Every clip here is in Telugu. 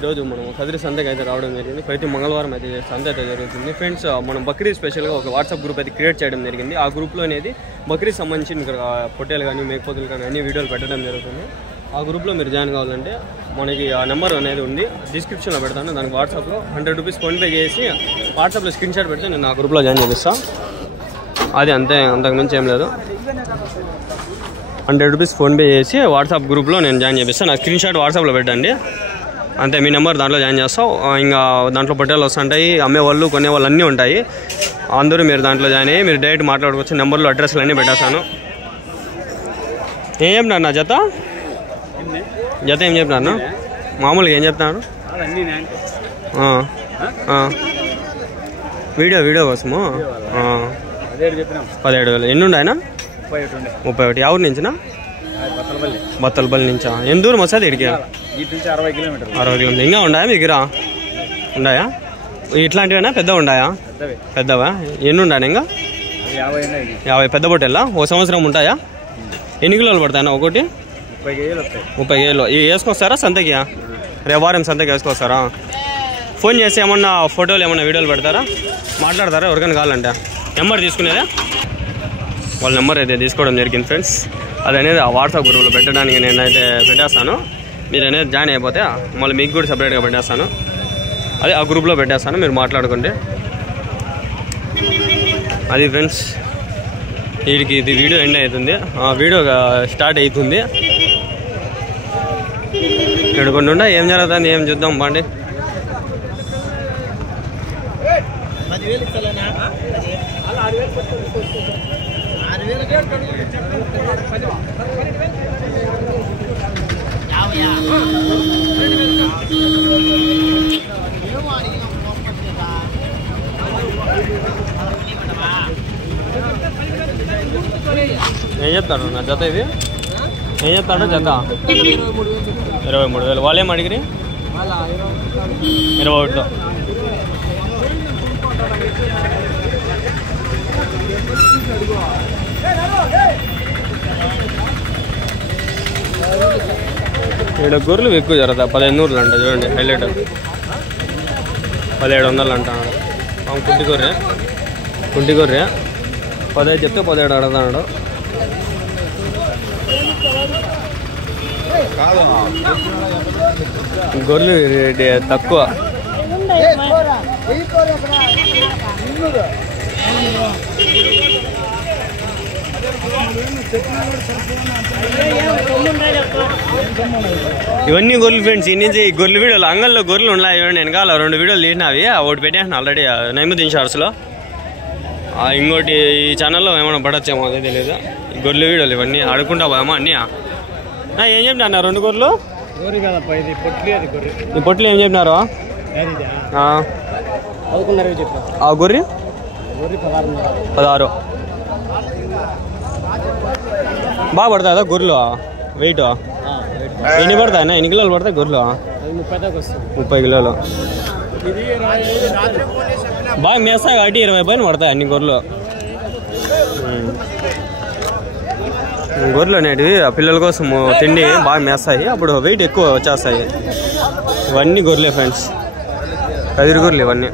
ఈరోజు మనం కదిరి సంతకి అయితే రావడం జరిగింది. ప్రతి మంగళవారం అయితే సంత అయితే జరుగుతుంది. ఫ్రెండ్స్, మనం బక్రీద్ స్పెషల్గా ఒక వాట్సాప్ గ్రూప్ అయితే క్రియేట్ చేయడం జరిగింది. ఆ గ్రూప్లో అనేది బక్రీద్ సంబంధించిన పొట్టేలు కానీ మేకపోతులు కానీ అన్ని వీడియోలు పెట్టడం జరుగుతుంది. ఆ గ్రూప్లో మీరు జాయిన్ కావాలంటే మనకి ఆ నెంబర్ అనేది ఉంది, డిస్క్రిప్షన్లో పెడతాను. దానికి వాట్సాప్లో 100 రూపీస్ ఫోన్పే చేసి వాట్సాప్లో స్క్రీన్ షాట్ పెడితే నేను ఆ గ్రూప్లో జాయిన్ చేపిస్తాను. అది అంతే, అంతకుమించి ఏం లేదు. 100 రూపీస్ ఫోన్పే చేసి వాట్సాప్ గ్రూప్లో నేను జాయిన్ చేపిస్తాను. నా స్క్రీన్ షాట్ వాట్సాప్లో పెట్టండి అంతే. మీ నెంబర్ దాంట్లో జాయిన్ చేస్తావు. ఇంకా దాంట్లో పొట్టేలు వస్తుంటాయి, అమ్మేవాళ్ళు కొనేవాళ్ళు అన్నీ ఉంటాయి. అందరూ మీరు దాంట్లో జాయిన్ అయ్యి మీరు డైరెక్ట్ మాట్లాడుకోవచ్చు. నెంబర్లో అడ్రస్లు అన్నీ పెట్టేస్తాను. ఏం చెప్తున్నారు నా జత ఏం చెప్తున్నారు? మామూలుగా ఏం చెప్తున్నారు? వీడియో కోసము 17,000. ఎన్ని ఉండే ఆయన? 31. ఎవరి నుంచినా? బత్తలపల్లి నుంచా? ఎంత దూరం వస్తుంది ఇక్కడికి? 60 కిలోమీటర్లు. ఇంకా ఉన్నాయా మీ దగ్గర? ఉన్నాయా ఇట్లాంటివైనా? పెద్ద ఉన్నాయా? పెద్దవా? ఎన్ని ఉన్నాయా? ఇంకా 50 పెద్ద పొట్టేలా? ఓ సంవత్సరం ఉంటాయా? ఎన్ని కిలోలు పడతాయన్నా ఒకటి? 30 కేజీలు. ఇవి వేసుకొస్తారా సంతకి? రేపు వారం సంతకి వేసుకొస్తారా? ఫోన్ చేసి ఏమన్నా ఫోటోలు ఏమన్నా వీడియోలు పెడతారా? మాట్లాడతారా ఎవరికైనా కావాలంటే? నెంబర్ తీసుకునేదా? వాళ్ళ నెంబర్ అయితే తీసుకోవడం జరిగింది ఫ్రెండ్స్. అది అనేది ఆ వాట్సాప్ గ్రూప్లో పెట్టడానికి నేనైతే పెట్టేస్తాను. మీరు అనేది జాయిన్ అయిపోతే మళ్ళీ మీకు కూడా సపరేట్గా పెట్టేస్తాను. అదే ఆ గ్రూప్లో పెట్టేస్తాను, మీరు మాట్లాడుకుంటే. అది ఫ్రెండ్స్, వీడికి ఇది వీడియో ఎండ్ అవుతుంది, వీడియో స్టార్ట్ అవుతుంది. ఇక్కడ కొన్ని ఉండే ఏం జరుగుతుంది ఏం చూద్దాం బాండి. ఏం చెప్తాడు నా జత? ఇది ఏం చెప్తాడు జత? 23,000. వాళ్ళు ఏం అడిగిరి? 21. ఇక్కడ గొర్రెలు ఎక్కువ జరుగుతాయి. 1500 అంట చూడండి, హైలైట్. 1700 అంటున్నాడు. కుంటి గొర్రె 15 చెప్తే 17 అడుగుతున్నాడు. గొర్రెలు తక్కువ. ఇవన్నీ గొర్రెలు ఫ్రెండ్స్. ఈ నుంచి గొర్రెలు వీడియోలు అంగల్లో గొర్రెలు ఉన్నాయి. ఇవ్వండి వెనకాల 2 వీడియోలు తీసినవి. ఒకటి పెట్టేసిన ఆల్రెడీ నైముద్దీన్ షార్ట్స్లో. ఇంకోటి ఈ ఛానల్లో ఏమైనా పడచ్చేమో అదే తెలియదు. గొర్రెలు వీడియోలు ఇవన్నీ ఆడుకుంటా పోయామా అన్నీ. ఏం చెప్పినా 2 గొర్రెలు? ఈ పొట్లు ఏం చెప్పినారు? ఆ గొర్రె 16. బాగా పడతాయా గొర్రెలు? వెయిట్ ఎన్ని పడతాయన్నా? ఎన్ని కిలోలు పడతాయి గొర్రెలు? 30 కిలోలు. బాగా మేస్తాయి కాబట్టి 20 పైన పడతాయి అన్ని గొర్రెలు. గొర్రెలు అనేటివి పిల్లల కోసం తిండి బాగా మేస్తాయి, అప్పుడు వెయిట్ ఎక్కువ వచ్చేస్తాయి. ఇవన్నీ గొర్రెలే ఫ్రెండ్స్, కదిరి గొర్రెలు ఇవన్నీ.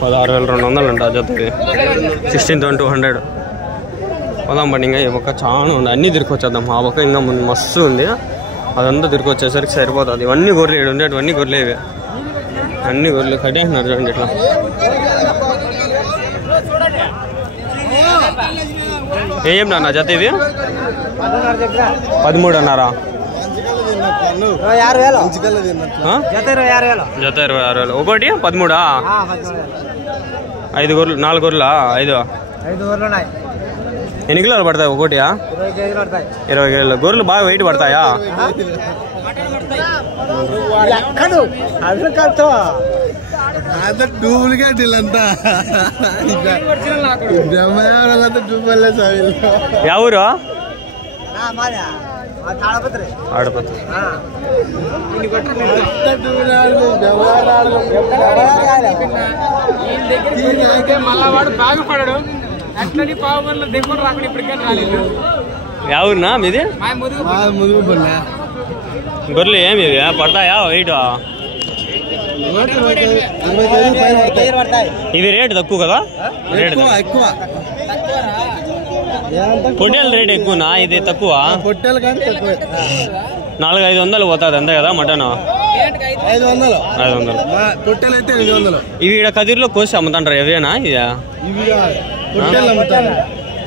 $16,200 అంట జతది. 16,200. పోదాం పండి. ఇంకా ఈ పక్క చాలా ఉంది, అన్నీ తిరిగొచ్చేద్దాం. ఆ పక్క ఇంకా మస్తు ఉంది, అదంతా తిరిగొచ్చేసరికి సరిపోతుంది. ఇవన్నీ గొర్రెలు ఏడు ఉండేవి, అన్నీ గొర్రెలు ఇవి. అన్ని గొర్రెలు కట్టేస్తున్నారు చూడండి ఇట్లా. ఏం చెప్పినా నా జత ఇది? 13 అన్నారా? జత 26,000. ఒకటి 13. 5 గొర్రెలు, 4 గొర్రెలా? 5 ఎన్ని కిలోలు పడతాయి ఒకటి? 20 కిలోలు. గొర్రెలు బాగా వెయిట్ పడతాయా? డూప్లికేట్ ఇల్లంతా ఎవరు? ఆడపత్రి. మళ్ళా వాడు బాగుపడడు అట్లని పావుగంలో దిగులు రాకుండా ఇప్పటికే రాలేదు. ఎవరునా మీది గొర్రెలు ఏమి ఇవి పడతాయా వెయిట్ ఇవి రేటు తక్కువ కదా రేటు పొట్టేల రేట్ ఎక్కువనా ఇది తక్కువ 400-500 పోతుంది అంతే కదా మటన్ 500 ఇవి ఇక్కడ కదిరిలో కోసి అమ్ముతుంటారు ఇవేనా ఇదా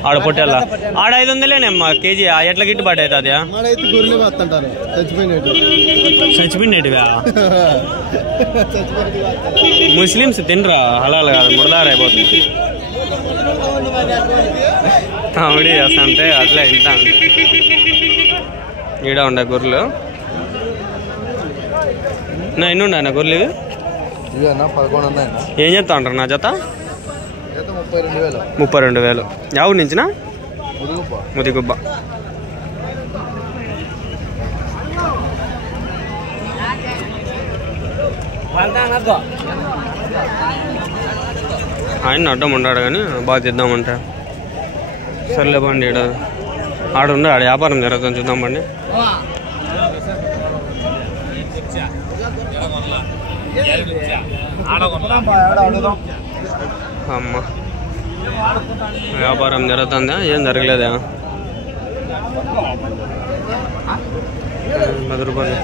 ఆడ పొట్టేళ్ళ ఆడ 500లేనమ్మా కేజీ ఎట్లా గిట్టుబాటు అవుతుంది చచ్చిపోయినట్టువా ముస్లిమ్స్ తినరా హలాల్ కాదు ముడదారు అయిపోతుంది కామెడీ చేస్తుంటే అట్లా ఇంత ఈడ ఉండే గొర్రెలు నా ఎన్ని ఉన్నాయి గొర్రెలు ఇవి ఏం చెప్తా ఉంటారు నా జత 32,000 ఎవరి నుంచినా ముదిగుబ్బ ఆయన అడ్డం ఉన్నాడు కానీ బాగా తెద్దామంటే సర్లే బండి ఈడ ఆడుండే ఆడ వ్యాపారం జరుగుతుంది చూద్దాం బండి అమ్మ వ్యాపారం జరుగుతుందా ఏం జరగలేదా 10 రూపాయలు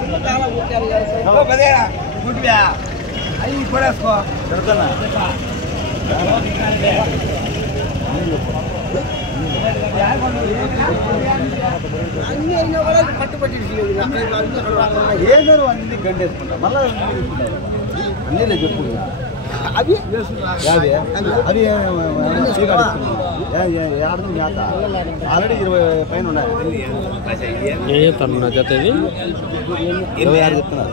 ఆల్రెడీ 20 పైన ఉన్నాయి. ఏం చెప్తాను నా జత ఇది 26 చెప్తున్నారు.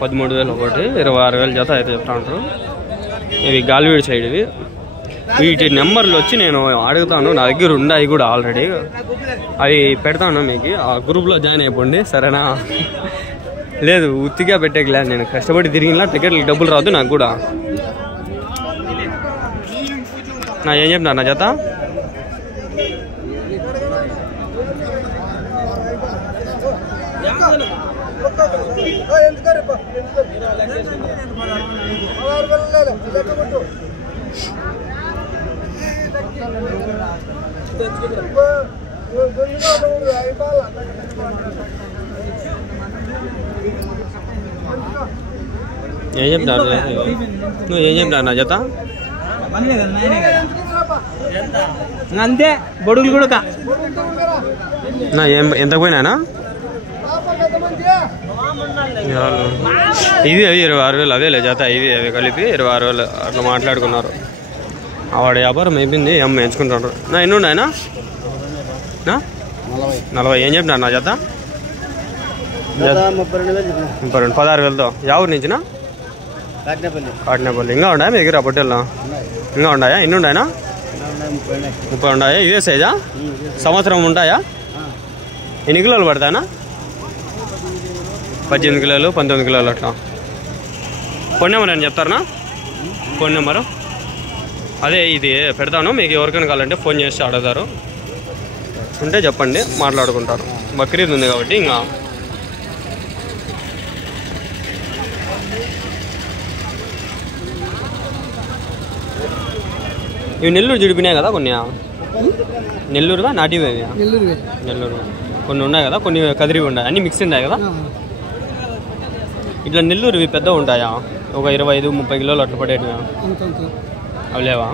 13,000 ఒకటి 26,000 జత అయితే చెప్తా ఉంటారు. ఇవి గాలివీడి సైడ్ ఇవి. వీటి నెంబర్లు వచ్చి నేను అడుగుతాను, నా దగ్గర ఉన్నాయి కూడా ఆల్రెడీ. అవి పెడతాను మీకు, ఆ గ్రూప్లో జాయిన్ అయిపోండి సరేనా. లేదు ఉత్తిగా పెట్టేకిలే, నేను కష్టపడి తిరిగినా టికెట్లకి డబ్బులు రాదు నాకు కూడా. నా ఏం చెప్తున్నారు నా జత? ఏం చెప్తారు నువ్వు? ఏం చెప్తారు నా జత? అంతే బొడుగులు కూడా నా ఎంత పోయినానా? ఇది అవి 26,000 అవేలే జత. ఇవి అవి కలిపి 26,000 అట్లా మాట్లాడుకున్నారు. వాడు వ్యాపారం అయిపోయింది, అమ్మ ఎంచుకుంటాడు. నా ఎన్ని ఉన్నాయనా? 40. ఏం చెప్పినారు నా జత? 32. 16,000తో. ఎవరి నుంచినా? కాటినేపల్లి. ఇంకా ఉన్నాయా మీ దగ్గర పొట్టెల్లో? ఇంకా ఉన్నాయా? ఎన్ని ఉన్నాయనా? 30 ఉన్నాయా? ఇవే సైజా? సంవత్సరం ఉంటాయా? ఎన్ని కిలోలు పడతాయనా? 18 కిలోలు 19 కిలోలు అట్లా. ఫోన్ నెంబర్ అని చెప్తారనా? ఫోన్ నెంబరు అదే ఇది పెడతాను, మీకు ఎవరికైనా కావాలంటే ఫోన్ చేసి అడుగుతారు. ఉంటే చెప్పండి, మాట్లాడుకుంటారు. బక్రీద్ ఉంది కాబట్టి ఇంకా ఇవి నెల్లూరు జిడిపినాయి కదా కొన్ని. నెల్లూరుగా నాటివి అవి? నెల్లూరు కొన్ని ఉన్నాయి కదా, కొన్ని కదిరివి ఉన్నాయి, అన్నీ మిక్స్ ఉన్నాయి కదా. ఇట్లా నెల్లూరువి పెద్దవి ఉంటాయా? ఒక 25-30 కిలోలు అట్లా పడేటివి అవి లేవా?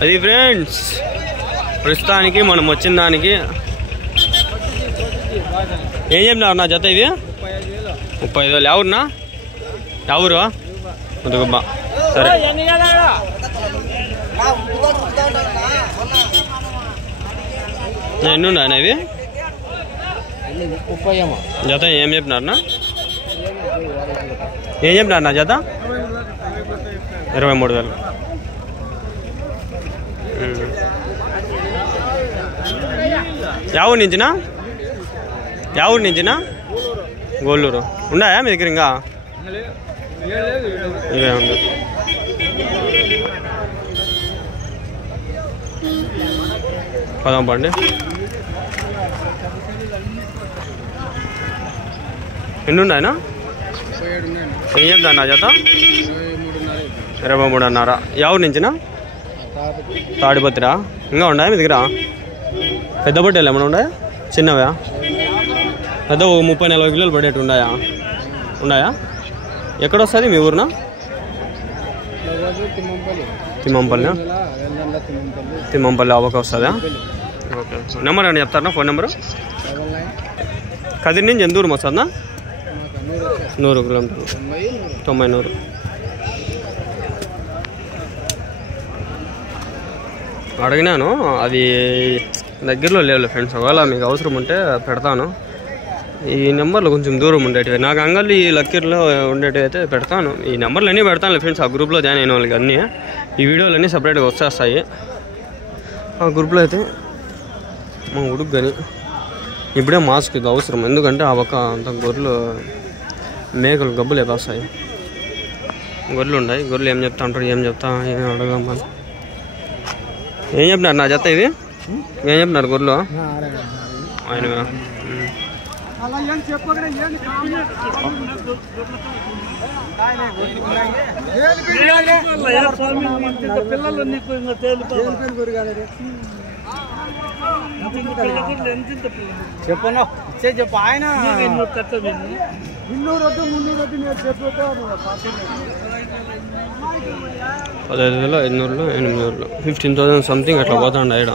అది ఫ్రెండ్స్ ప్రస్తుతానికి మనం వచ్చిన దానికి. ఏం చెప్పినారు నా జత? ఇది 35,000. ఎవరున్నా? ఎవరు? ముదుగుబ్బ. సరే ఎన్ని ఉన్నాయన్నా ఇవి జత? ఏం చెప్పినారన్నా? ఏం చెప్పినారు నా జత? 23,000. ఊరు నుంచినా ఊరు నుంచినా గోళ్ళూరు ఉన్నాయా మీ దగ్గర ఇంకా ఇవే ఉంది పదాం పండి ఎన్ని ఉన్నాయనా ఏం చెప్తాను నా జత 23.5 ఎవరి నుంచినా తాడిపత్రిరా ఇంకా ఉన్నాయా మీ దగ్గర పెద్ద పొట్టేలు ఏమైనా ఉన్నాయా చిన్నవా పెద్ద 30-40 కిలోలు పడేట్టు ఉన్నాయా ఎక్కడ వస్తుంది మీ ఊరునా తిమ్మంపల్లి అవక వస్తుందా ఓకే నెంబర్ అని చెప్తారా ఫోన్ నెంబరు కదిరి నుంచి ఎంత దూరం వస్తుందా 100 కిలోమీటర్లు 90 అడిగినాను అది దగ్గరలో లేవు ఫ్రెండ్స్ ఒకవేళ మీకు అవసరం ఉంటే పెడతాను ఈ నెంబర్లో కొంచెం దూరం ఉండేటివి నాకు అంగళ్ళు ఈ లక్కీర్లో ఉండేటివి అయితే పెడతాను ఈ నెంబర్లు అన్నీ పెడతాను ఫ్రెండ్స్ ఆ గ్రూప్లో జాయిన్ అయిన వాళ్ళకి అన్నీ ఈ వీడియోలు అన్నీ సపరేట్గా వచ్చేస్తాయి ఆ గ్రూప్లో అయితే మా ఉడుకు కానీ ఇప్పుడే మాస్క్ ఇది అవసరం ఎందుకంటే ఆ పక్క అంత గొర్రెలు మేకలు గబ్బులు వేస్తాయి గొర్రెలు ఉన్నాయి గొర్రెలు ఏం చెప్తా అంటారు ఏం అడగమ్మా ఏం చెప్పినారు నా జత ఇది ఏం చెప్పినారు గొర్రెలు ఆయనగా చెప్పను చెప్పు ఆయన 15,500 800 15,000 సంథింగ్ అట్లా పోతాండి ఇక్కడ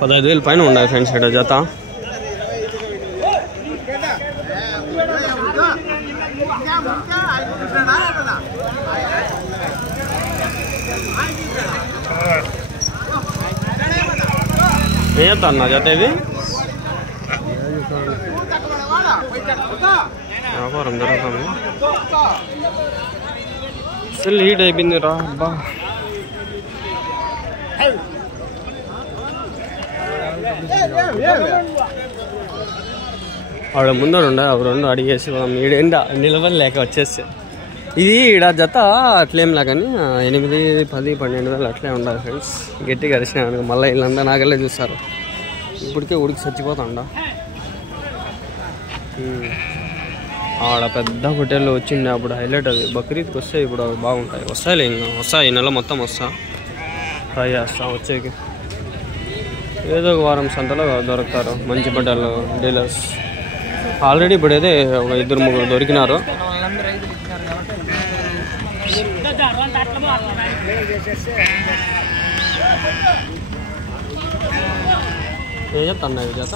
15,000 పైన ఉన్నాయి ఫ్రెండ్స్ ఇక్కడ జత ఏం చెప్తాను నా జత ఇది వ్యాపారం జరుగుతుంది అసలు హీట్ అయిపోయింది రా అబ్బా ఆవిడ ముందర ఉండే అవి రెండు అడిగేసి మనం ఈడేండ నిలవలేక వచ్చేసి ఇది ఈడ జత అట్లేం కానీ 8, 10, 12,000 అట్లే ఉండాలి ఫ్రెండ్స్ గట్టిగా అరిచినా మళ్ళీ వీళ్ళంతా నాగల్లే చూస్తారు ఇప్పటికే ఉడికి చచ్చిపోతాండా ఆడ పెద్ద హోటల్లో వచ్చింది అప్పుడు హైలైట్ అది బక్రీద్కి వస్తే ఇప్పుడు అవి బాగుంటాయి వస్తాయిలే ఇంకా వస్తాయి ఈ నెల మొత్తం ట్రై చేస్తా వచ్చేకి ఏదో ఒక వారం సంతలో దొరుకుతారు మంచి బట్టలు డీలర్స్ ఆల్రెడీ ఇప్పుడైతే ఒక 2-3 దొరికినారు ఏం చెప్తాను ఇది చేత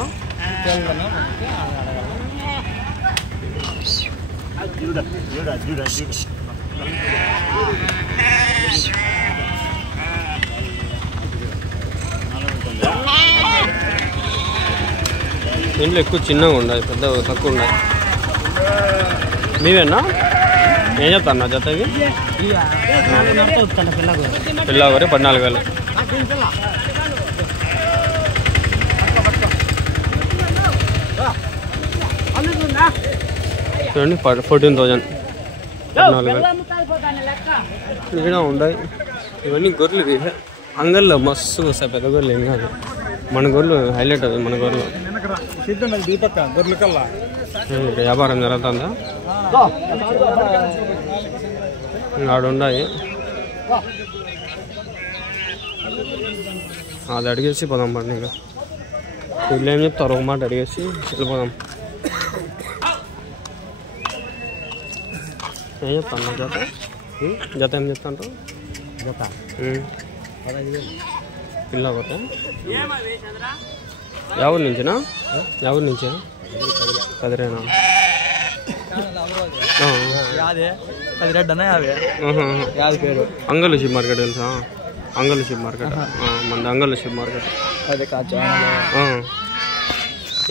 ఇంట్లో ఎక్కువ చిన్నగా ఉండాలి పెద్ద తక్కువ ఉండాలి మీవేనా ఏం చెప్తాను జత ఇవి పిల్లగొరి 14,000 చూడండి 14,000 ఇక్కడ ఉన్నాయి ఇవన్నీ గొర్రెలు ఇవి అంగల్లో మస్తు వస్తాయి పెద్ద గొర్రెలు ఏం కాదు మన గొర్రెలు హైలైట్ అవి మన గొర్రెలు వ్యాపారం జరుగుతుందా ఆడున్నాయి అది అడిగేసి పోదాం పండి ఇంకా వీళ్ళు ఏం చెప్తారు ఒక మాట అడిగేసి వెళ్ళిపోదాం ఏం చెప్తాను జత ఏం చెప్తాంటారు జత పిల్ల ఒకటి ఎవరి నుంచినా కదిరేనా అంగళ్ళు షిప్ మార్కెట్ తెలుసా అంగళ్ళు షిప్ మార్కెట్ మన అంగళ్ళు షిప్ మార్కెట్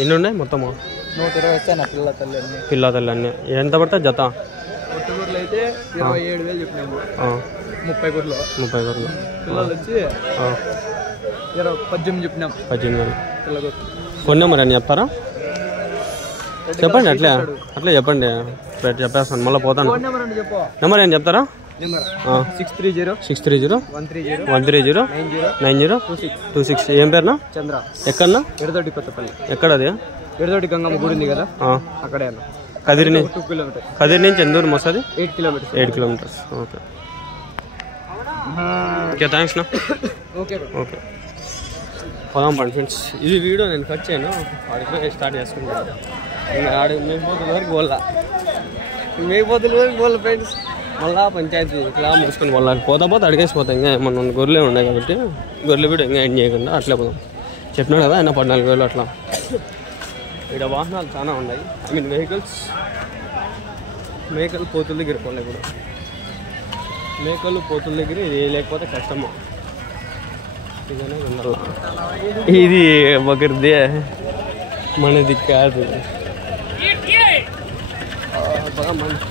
ఎన్ని ఉన్నాయి మొత్తము 120 పిల్ల తల్లి అన్నీ ఎంత పడతాయి జత అయితే 27,000 చెప్పినాము 30 గొర్రెలు 30 గొర్రెలు. పిల్లలు వచ్చి 18 చెప్పినాం. 18 పిల్లలు ఫోన్ నెంబర్ అని చెప్తారా? చెప్పండి అట్లే చెప్పండి, చెప్పేస్తాను మళ్ళీ పోతాను. ఫోన్ నెంబర్ అంటే చెప్పు. నెంబర్ ఏం చెప్తారా? నెంబర్ 630 130 9026. ఏం పేరునా? చంద్ర. ఎక్కడన్నా? ఎడదొడ్డి కొత్తపల్లి. ఎక్కడది? ఎడదొడ్డి గంగమ్మ గుడి ఉంది కదా, అక్కడే అన్న. కదిరి నుంచి 2 కిలోమీటర్స్. కదిరి నుంచి ఎంత దూరం వస్తుంది? 8 kilometres. 8 kilometres. Okay okay, thanks నా. ఓకే ఓకే, పోదాం పండి ఫ్రెండ్స్. ఇది వీడియో నేను కట్ చేయను, ఆడికి స్టార్ట్ చేసుకుంటాను. ఇంకా ఆడి మేకపోతుల వరకు పోల ఫ్రెండ్స్. మళ్ళీ పంచాయతీ ఇట్లా మూసుకొని వాళ్ళకి పోతా అడిగేసిపోతాం. ఇంకా ఏమన్నా గొర్రెలే ఉన్నాయి కాబట్టి గొర్రెలు వీడియో ఇంకా ఎండ్ చేయకుండా అట్లే పోదాం. చెప్పినాడు కదా ఆయన 14,000 అట్లా. ఇక్కడ వాహనాలు చాలా ఉన్నాయి, ఐ మీన్ మేకలు పోతుల దగ్గర పోలే కూడా. మేకలు పోతుల దగ్గర ఇది లేకపోతే కష్టము. ఇదనే ఉండాలి. ఇది ఒకరిదే, మనది కాదు. బాగా మంచి